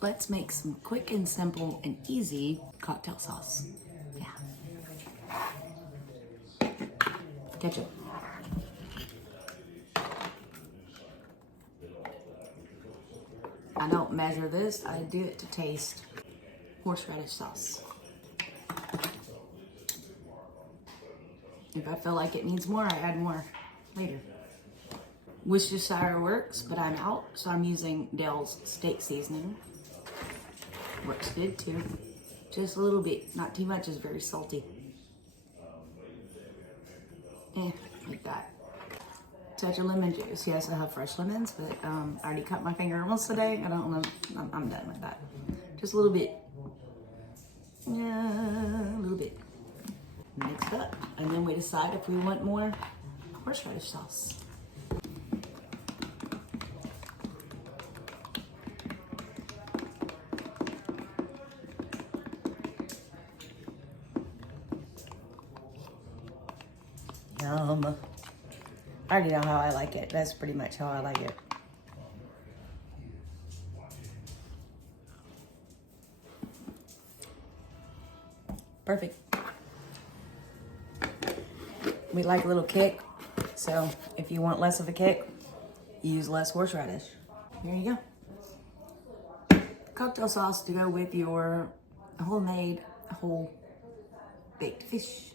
Let's make some quick and simple and easy cocktail sauce. Yeah. Ketchup. I don't measure this, I do it to taste. Horseradish sauce. If I feel like it needs more, I add more later. Worcestershire works, but I'm out, so I'm using Dale's steak seasoning. Works good too. Just a little bit, not too much, is very salty. Like that. Touch of lemon juice. Yes, I have fresh lemons, but I already cut my finger once today. I don't know. I'm done with that. Just a little bit. Yeah, a little bit. Mixed up. And then we decide if we want more horseradish sauce. Yum. I already know how I like it. That's pretty much how I like it. Perfect. We like a little kick, so if you want less of a kick, you use less horseradish. Here you go. Cocktail sauce to go with your homemade whole baked fish.